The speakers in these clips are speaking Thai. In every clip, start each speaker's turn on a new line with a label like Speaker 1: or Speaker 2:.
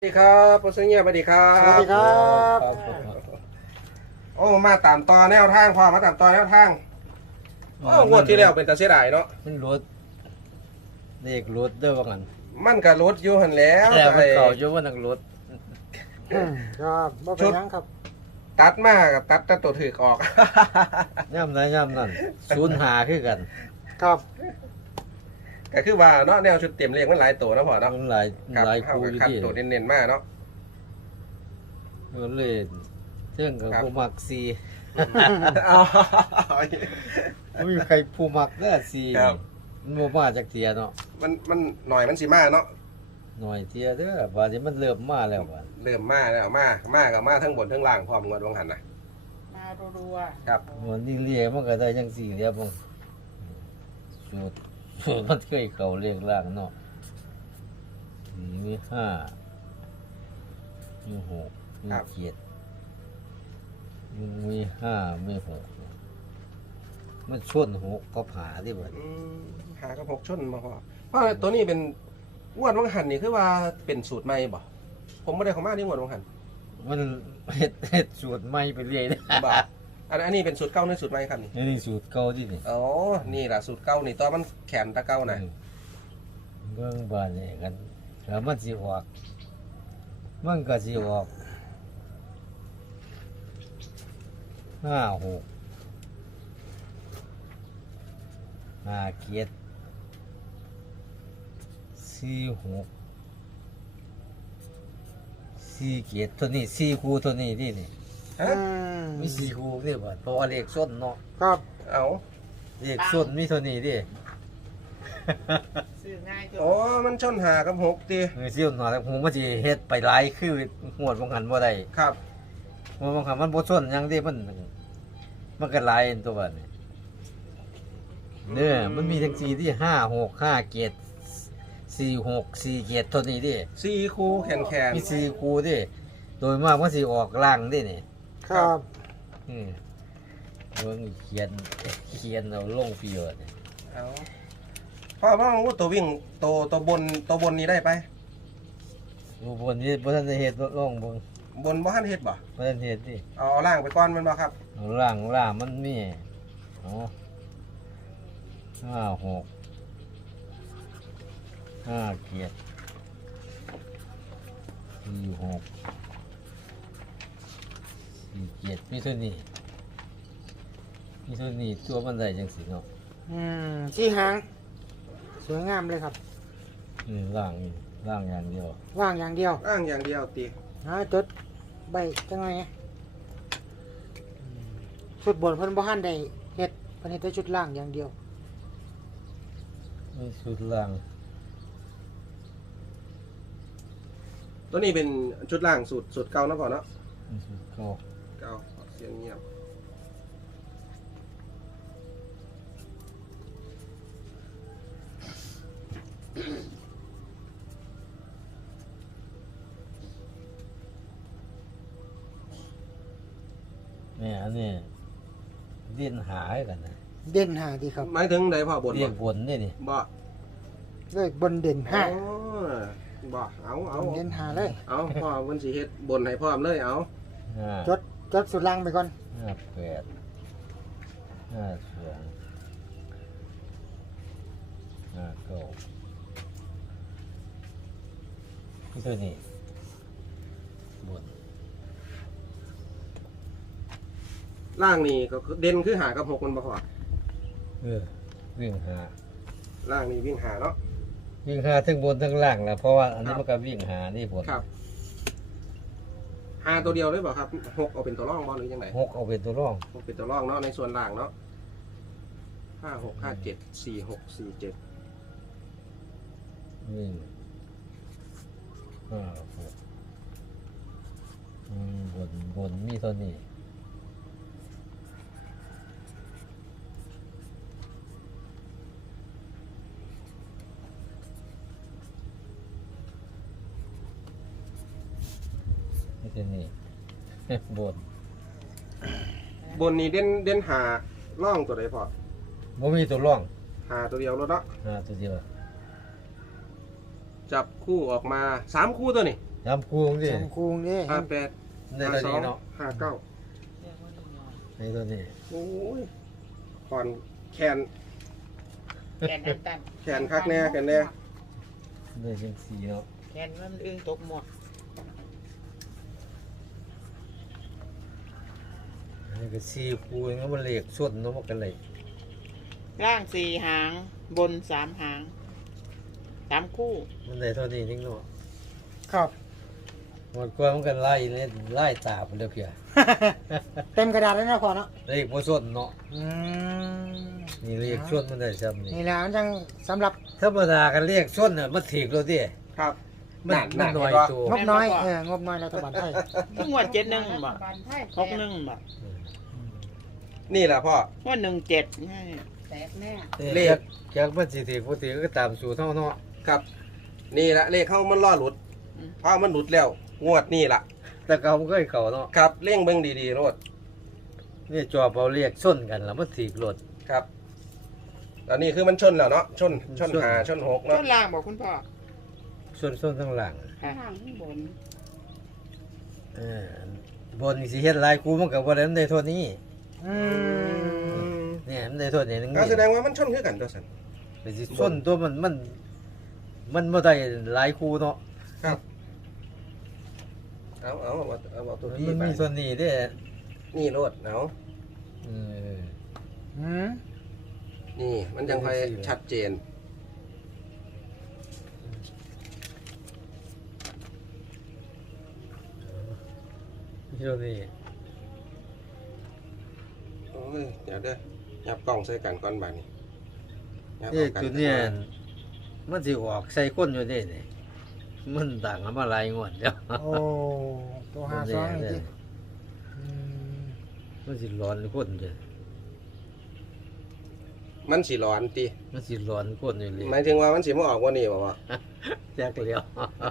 Speaker 1: สวัสดีครับพ่อเสียเงียบสวัสดีครั
Speaker 2: สวัส
Speaker 1: บ
Speaker 2: ดีครับ
Speaker 1: โอ้มาตามต่อแนวทางพ่อมาตามต่อแนวทางโอ้งวดที่แล้วเป็นตาเสียดายเนาะ
Speaker 2: มันรถเด็กรถเด้อว่างั้น
Speaker 1: มันก็ลดอยู่หันแล้ว
Speaker 2: แต่มัน
Speaker 1: ไอ้
Speaker 2: เก่าอยู่ว่านักรถ
Speaker 3: ครับบ่เป็นหยังครับ
Speaker 1: ตัดมากับตัดแต่ตัวถือกออก
Speaker 2: ย่ำนั่นศูนย์หาคือกัน
Speaker 3: ครับ
Speaker 1: ก็คือว่าเนาะแนวชุดเต็มเรียงมันหลายตัวเนาะพ่อเนาะ
Speaker 2: มันหลาย
Speaker 1: ครับ
Speaker 2: หลาย
Speaker 1: เข้า
Speaker 2: คู่
Speaker 1: กับ
Speaker 2: อยู่
Speaker 1: คัด
Speaker 2: ที่
Speaker 1: ตัวเน้นๆมากเนาะ
Speaker 2: มันเลยเรื่องกับ
Speaker 1: ครับ
Speaker 2: ผู้มักซี
Speaker 1: อ๋อ
Speaker 2: ไม่มีใครผู้มักเด้อซี
Speaker 1: ครับ
Speaker 2: มันบ่มาจากเทียเนาะ
Speaker 1: มันหน่อยมันสิมาเนาะ
Speaker 2: หน่อยเทียเด้อบัดนี้มันเริ่มมาแล้วบัด
Speaker 1: เริ่มมาแล้วมากับมาทั้งบนทั้งล่างพร้อมงวดวงหันนะ
Speaker 3: มารัว
Speaker 1: ครับ
Speaker 2: มันนี่เรียกมันก็ได้จังซี่เดียวบ่สูตรมันเคยเข้าเรียกล่างเนาะมีห้ามีหกมีเจ็ดมีห้ามีหกมันชนหกก็ผาที่บ่
Speaker 1: หากระพกชนมาพ่อเพราะตัวนี้เป็นงวดวงหันนี่คือว่าเป็นสูตรใหม่บ่ผมไม่ได้เข้ามาที่งวดวงหัน
Speaker 2: มันเฮ็ดสูตรใหม่ไปเรื่อยนะ
Speaker 1: บ่อันนี้เป็นสูตรเก่าหรือสูตรใหม่ครับนี่
Speaker 2: นี่สูตรเก่าที่นี่
Speaker 1: อ๋อนี่ล่ะสูตรเก่านี่ตอนมันแขนตะเก่านะ
Speaker 2: เบิ่งบ้านนี่กันแล้วมันสิออกมันก็สิออกห้าหกห้าเจ็ดสี่หกสี่เจ็ดตัวนี้สี่คู่ตัวนี้ที่นี่
Speaker 3: ๆ
Speaker 1: ฮะ
Speaker 2: มีสี่คู่นี่บ่เพราะว่าเลขส้นเนาะ
Speaker 3: ครับ
Speaker 1: เอา
Speaker 2: เลขส้นมีตัวนี้ดิ
Speaker 3: ซื้อง่ายจ
Speaker 1: โอ้มันชนหากับหกตี
Speaker 2: เออสิวหน่อยแต่ผมมันสิเฮ็ดไปหลายคือหวดบ่หันบ่ได้
Speaker 1: ครับ
Speaker 2: หวดบ่หันมันบ่ส้นหยังเด้มันก็หลายอันตัวบัดนี้เด้อมันมีทั้ง4ที่5 6 5 7 4 6 4 7ตัวนี้ดิ
Speaker 1: สี่คู่แขน
Speaker 2: มี4คู่ดิโดยมากมันสิออกล่างดินี่
Speaker 3: ครับ
Speaker 2: อืมเบิ่งเขียนเอาลงฟิวนี่
Speaker 1: เอาพ่อว่าตัววิ่งตัวบนนี้ได้ไป
Speaker 2: อยู่บนนี้บ่ทันได้เฮ็ดลงเบิ่ง
Speaker 1: บนบ่ทันเฮ็ดบ่
Speaker 2: บ่ทันเฮ็ดดิ
Speaker 1: เอาล่างไปก่อนแมันบ่ครับ
Speaker 2: เอาล่างมันมีอ๋อ5 6 5 7 4 6 4 7มีเท่านี้ตัวมันได้จังสิเนาะ
Speaker 3: ที่หางสวยงามเลยครับ
Speaker 2: นี่ล่างอย่างเดียว
Speaker 3: ว่างอย่างเดียว
Speaker 1: ล่างอย่างเดียวตี
Speaker 3: จดใบจังไงชุดบนเพิ่นบ่ทันได้เฮ็ดเพิ่นเฮ็ดแต่ชุดล่างอย่างเดียว
Speaker 2: นี่สุดล่าง
Speaker 1: ตัวนี้เป็นชุดล่างสูตรเก่าเนาะพ่อเนาะ
Speaker 2: นี่สุดเก่า
Speaker 1: เก่าเสียงเงียบ
Speaker 2: เนี่ยอันนี้เลียนหาให้กันนะ
Speaker 3: เด่นห้าดีครับ
Speaker 1: หมายถึงใดพ่อบน
Speaker 2: เรีย
Speaker 1: บ่
Speaker 2: กบนนี่นี่
Speaker 1: บ่
Speaker 3: เลขบนเด่นห้า
Speaker 1: อ๋อบ่เอา
Speaker 3: เด่นห้าเลย
Speaker 1: เอาพ่อมันสิเฮ็ดบนให้พร้อมเลยเอา
Speaker 2: ห้า
Speaker 3: จดสุดล่างไปก่อน
Speaker 2: 8 5 2 5 9นี่ตัวนี้บน
Speaker 1: ล่างนี่ก็คือเด่นคือหากับหกมันบ่พอ
Speaker 2: วิ่งหา
Speaker 1: ล่างนี่วิ่งหาเนาะ
Speaker 2: วิ่งหาทั้งบนทั้งล่างแหละเพราะว่าอันนี้มันก็วิ่งหานี่บน
Speaker 1: ครับหาตัวเดียวเลยบ่ครับหกเอาเป็นตัวร่องบ่หรือยังไง
Speaker 2: หกเอาเป็นตัวร่อง
Speaker 1: หกเป็นตัวร่องเนาะในส่วนล่างเนาะ5 6 5 7 4 6 4 7
Speaker 2: วิ่งห้าหกบนมีเท่านี้ไม่ใช่นี่ บน
Speaker 1: บนนี้เด่นหาร่องตัวใดพอ
Speaker 2: บ่มีตัวร่อง
Speaker 1: หาตัวเดียวแล้วเนาะ
Speaker 2: ตัวเดียว
Speaker 1: จับคู่ออกมา3คู่ตัวนี่
Speaker 2: ยำคูงดิ
Speaker 3: จำคูงนี่
Speaker 1: 58
Speaker 2: ในตัวนี้เนาะ
Speaker 1: 59
Speaker 2: ในตัวนี้
Speaker 1: โอ้ยก่อนแขน
Speaker 4: แขนนั่นตัน
Speaker 1: แขนคักแน่กันแน่
Speaker 2: ในจังสีเนาะ
Speaker 4: แขนมันอึ้งตกหมด
Speaker 2: นี่ก็สี่คูงแล้วมันเลขส้นเนาะมันกันเลย
Speaker 4: ล่างสี่หางบนสามหางสามคู่
Speaker 2: มันได้เท่านี้นิ่งเนาะ
Speaker 3: ครับ
Speaker 2: หมดกว่ามันกันไล่เลยไล่ตาไปเลยเพีย
Speaker 3: เต็มกระดาษเลยนะพ่อเนาะ
Speaker 2: เลขบ่ส้นเนาะ
Speaker 3: อืม
Speaker 2: นี่เลขส้นมันได้ซ้ำนี่
Speaker 3: นี่แหละมันจังสำหรับ
Speaker 2: ธรรมดากันเลขส้นน่ะมันถีกแล้วดิ
Speaker 1: ครับ
Speaker 2: มันน้อยตัว
Speaker 3: งบน้อยงบน้อยรัฐบาลไทย
Speaker 4: ทุกงวด71บ่61บ่
Speaker 1: นี่แหละพ่อ
Speaker 4: งวด17ง่าย
Speaker 5: แตกแน่
Speaker 2: เลขจากมันสิถีกบ่ถีกก็ตามสูตรเฮาเนาะ
Speaker 1: ครับ นี่แหละเลขเข้ามันล่อหลุดเพราะมันหลุดแล้ว งวดนี่ล่ะ
Speaker 2: แต่เก่ามันก็ให้เขาเนาะ
Speaker 1: ครับเร่งเบิ่งดีๆโลด
Speaker 2: นี่จอบเอาเลขส้นกันแล้วมันถีกรถ
Speaker 1: ครับตอนนี้คือมันชนแล้วเนาะชน
Speaker 2: ชน
Speaker 1: หาชนหก
Speaker 4: ต้
Speaker 1: เนาะ
Speaker 4: นล่างบอกคุณพ่อ
Speaker 2: ส้นทั้งหลัง
Speaker 4: ค่ะ
Speaker 5: ข้างข้างบน
Speaker 2: บนสิเฮ็ดหลายกูมันก็บ่ได้มันได้เท่านี้
Speaker 3: อืม
Speaker 2: เนี่ยมันได้เท่านี้นึง
Speaker 1: ก็แสดงว่ามันชนคือกันตัวสัน
Speaker 2: ไปสิส้นตัวมันบ่ได้หลายคูเนาะ
Speaker 1: ครับเอาตัวพี่
Speaker 2: มัน
Speaker 1: ไป
Speaker 2: มีส่วนนี้เด้
Speaker 1: นี่โลดเอา
Speaker 2: เออ
Speaker 3: อืม
Speaker 1: นี่มันยังค่อยชัดเจน
Speaker 2: มีส่วนนี้
Speaker 1: โอ้ยเดี๋ยวเด้อยับกล้องใส่กันก่อนบาดนี้ยับ
Speaker 2: นี่
Speaker 1: ออกกั
Speaker 2: ตัวเนี้ยมันสิออกใส่คนอยู่เด้นี่มันต่างกันมาหลายงวดแล้ว
Speaker 3: โอ้ตัวห้าสองนี่สิอืม
Speaker 2: มันสิร้อนคนเด้อ
Speaker 1: มันสิร้อนติ
Speaker 2: มันสิร้อนคนอยู่เลย
Speaker 1: หมายถึงว่ามันสิมาออกว่านี่บ่วะ
Speaker 2: จักแล้ว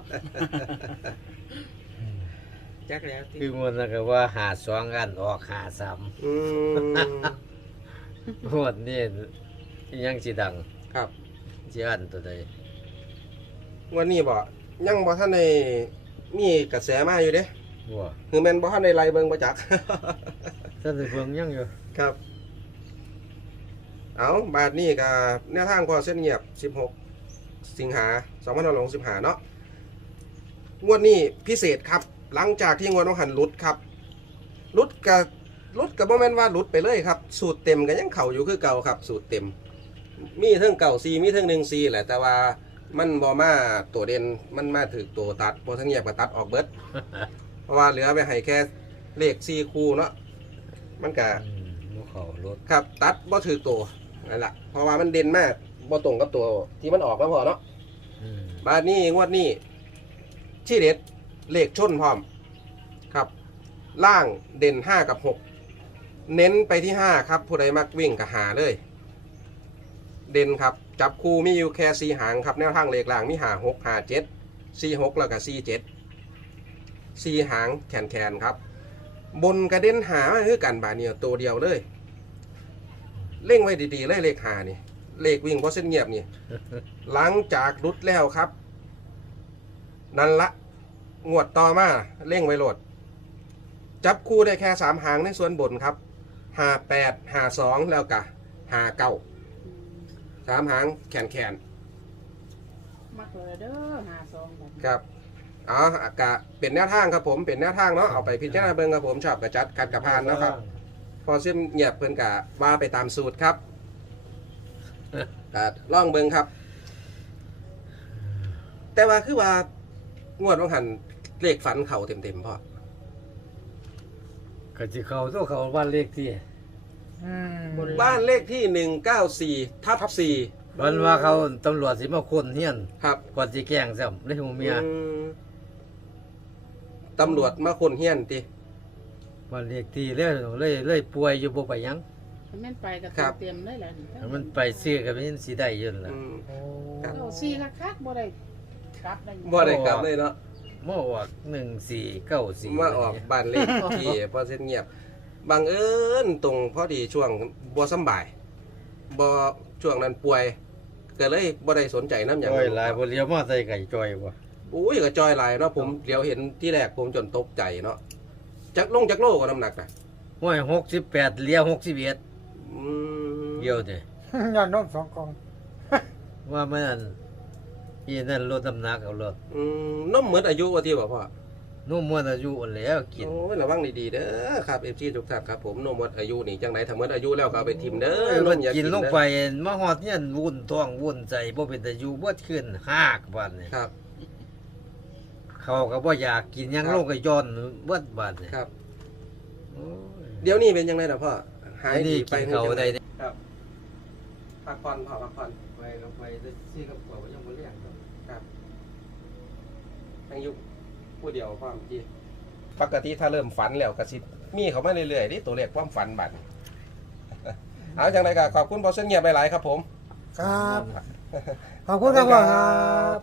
Speaker 4: จักแล้วที่
Speaker 2: คือมันก็ว่าหา2อันออกหา3
Speaker 1: อืม
Speaker 2: งวดนี้ยังสิดัง
Speaker 1: ครับ
Speaker 2: สิอันตัวใด
Speaker 1: วันนี้บ่ยังบ่ทันได้มีกระแสมาอยู่เด้
Speaker 2: บ่
Speaker 1: คือแม่นบ่ทันได้ไล่เบิ่งบ่จัก
Speaker 2: ท่านสิเพิ่งยังอยู่
Speaker 1: ครับ เอาบาทนี้ก็แนวทางพอเส้นเงียบ 16 สิงหา2565เนาะ งวดนี้พิเศษครับ หลังจากที่งวดน้องหันหลุดครับหลุดกับบ่แม่นว่าหลุดไปเลยครับ สูตรเต็มก็ยังเข้าอยู่คือเก่าครับ สูตรเต็ม มีเทิงเก่าซีมีเทิง1 4แหละ แต่ว่ามันบ่มาตัวเด่น มันมาถึกตัวตัดพอเส้นเงียบก็ตัดออกเบิด เพราะว่าเหลือไปให้แค่เลข4คู่เนาะ มันก็
Speaker 2: บ่เข้ารถ
Speaker 1: ครับตัดบ่ถือตัวนั่นแหละเพราะว่ามันเด่นมากบ่ตรงกับตัวที่มันออกมาพอเนาะ
Speaker 2: อืม
Speaker 1: บาดนี้งวดนี้ที่เด็ดเลขชนพร้อมครับ ล่างเด่น5กับ6เน้นไปที่5ครับผู้ใดมักวิ่งก็หาเลย เด่นครับจับคู่มีอยู่แค่4หางครับแนวทางเลขล่างมี5 6 5 7 4 6แล้วก็4 7 4หางแขนครับ บนกระเด็นหามาคือกันบาดนี้ตัวเดียวเลย เร่งไว้ดีๆเลยเลขหานี่เลขวิ่งเพราะเส้นเงียบนี่ หลังจากรุดแล้วครับ นั่นละงวดต่อมาเร่งไว้โหลด จับคู่ได้แค่3หางในส่วนบนครับ58 52แล้วก็59 3หางแขน
Speaker 5: มักเลยเด้อหาซองแบบ
Speaker 1: ครับอ๋อกะเป็นแนวทางครับผมเป็นแนวทางเนาะเอาไปพิจารณาเบิ่งครับผมชอบกระจัดกัดกระพานเนาะครับ พอเส้นเงียบเพิ่นกะว่าไปตามสูตรครับ ก็ล่องเบิ่งครับ แต่ว่าคือว่างวดว่างหันเลขฝันเข่าเต็มๆพ่อ
Speaker 2: ก็สิเข้าตัวเขาบ้านเลขที่
Speaker 3: อืม
Speaker 1: บ้านเลขที่194/4
Speaker 2: มันว่าเขาตำรวจสิมาค้นเฮียน
Speaker 1: ครับ
Speaker 2: ก่อนสิแกล้งซ้ำเลยหูเมีย
Speaker 1: อืมตำรวจมาคนเฮียนติ
Speaker 2: บ้านเลขที่เลยป่วยอยู่บ่ไปหยัง
Speaker 5: มันแม่นไปกับ
Speaker 1: ครับ
Speaker 5: เตรียมได้แล้ว
Speaker 2: มันไปซื้อก็เป็นสิได้อยืนล่ะ
Speaker 1: อืม
Speaker 3: โอ้
Speaker 5: เราซีคักๆบ่ได้กลับได้
Speaker 1: บ่ได้กลับเลยเนาะ
Speaker 2: มาออก1494
Speaker 1: มาออกบ้านเลขที่พอเส้นเงียบ บังเอิญตรงพอดีช่วงบ่สำบายบ่ช่วงนั้นป่วยก็เลยบ่ได้สนใจน้ำหยัง
Speaker 2: จ้อยหลายบ่เลี้ยวมาใส่ไก่จ้อยบ่
Speaker 1: ออุ้ยก็จอยหลายเนาะผมเดี๋ยวเห็นที่แรกผมจนตกใจเนาะจักลงจักโลกว่าน้ำหนักน่ะ
Speaker 2: ห้วย68เหลี้ยว61
Speaker 1: อืม
Speaker 2: เดียวเด้
Speaker 3: ย้อนนมสองกล่อง
Speaker 2: ว่ามันอันอีนั่นลดน้ำหนักเอารถ
Speaker 1: นมหมดอายุว่าที่บอกพ่อ
Speaker 2: นุ่มมันอายุอ่อนแล้วกิน
Speaker 1: โอ้ยระวังดีๆเด้อครับเอฟซีทุกท่านครับผมนมหมดอายุนี่จังไหนถ้าหมดอายุแล้วก็เอาไปทิมเด้อ
Speaker 2: มัน
Speaker 1: อย่า
Speaker 2: กินลง
Speaker 1: เด้อ
Speaker 2: ไปมาฮอดเนี่ยวุ่นท้องวุ่นใจบ่เป็นตาอยู่เบิดขึ้นหากบัดนี่
Speaker 1: ครับ
Speaker 2: เขาก็บ่อยากกินหยังลงก็ย้อนเบิดบัดนี่
Speaker 1: ครับ
Speaker 2: โอ้ย
Speaker 1: เดี๋ยวนี้เป็นยังไงล่ะพ่อหาย
Speaker 2: อัน
Speaker 1: ดี
Speaker 2: นี้
Speaker 1: ไป
Speaker 2: กินเขาได้
Speaker 1: ครับพักผ่อนพ่อพักผ่อน
Speaker 2: ไปก็ไปซื้อกับข้าวยังบ่เลี้ยง
Speaker 1: ครับทั้งยุคผู้เดียวความจีปกติถ้าเริ่มฝันแล้วก็สิมีเขามาเรื่อยๆนี่ตัวเลขความฝันบัดนี้ เอาจังไรก็ขอบคุณพอเส้นเงียบหลายๆครับผม
Speaker 3: ครับขอบคุณครับพ่อครับ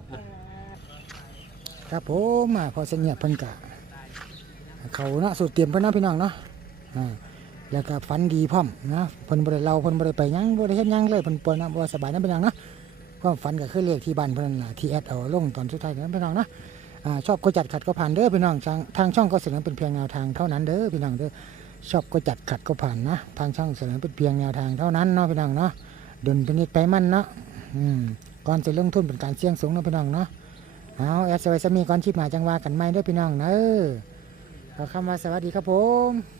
Speaker 3: ครับผมพอเสงียบเพิ่นกะเขาเนาะสุดเตรียมเพิ่นเนาะพี่น้องเนาะแล้วก็ฝันดีพร้อมนะเพิ่นบ่ได้เล่าเพิ่นบ่ได้ไปหยังบ่ได้เฮ็ดหยังเลยเพิ่นป่วยนะบ่สบายนะพี่น้องเนาะความฝันก็คือเลขที่บ้านเพิ่นนั่นล่ะที่แอดเอาลงตอนสุดท้ายนั้นพี่น้องเนาะชอบก็จัดขัดก็ผ่านเด้อพี่น้องทางช่องก็เสนอเป็นเพียงแนวทางเท่านั้นเด้อพี่น้องเด้อชอบก็จัดขัดก็ผ่านนะทางช่องเสนอเป็นเพียงแนวทางเท่านั้นเนาะพี่น้องเนาะดุลพินิจไปมันเนาะก่อนจะลงทุนเป็นการเสี่ยงสูงเนาะพี่น้องเนาะเอาแอดสวัสดีก่อนชิปหมาจังว่ากันใหม่เด้อพี่น้องเด้อขอคำว่าสวัสดีครับผม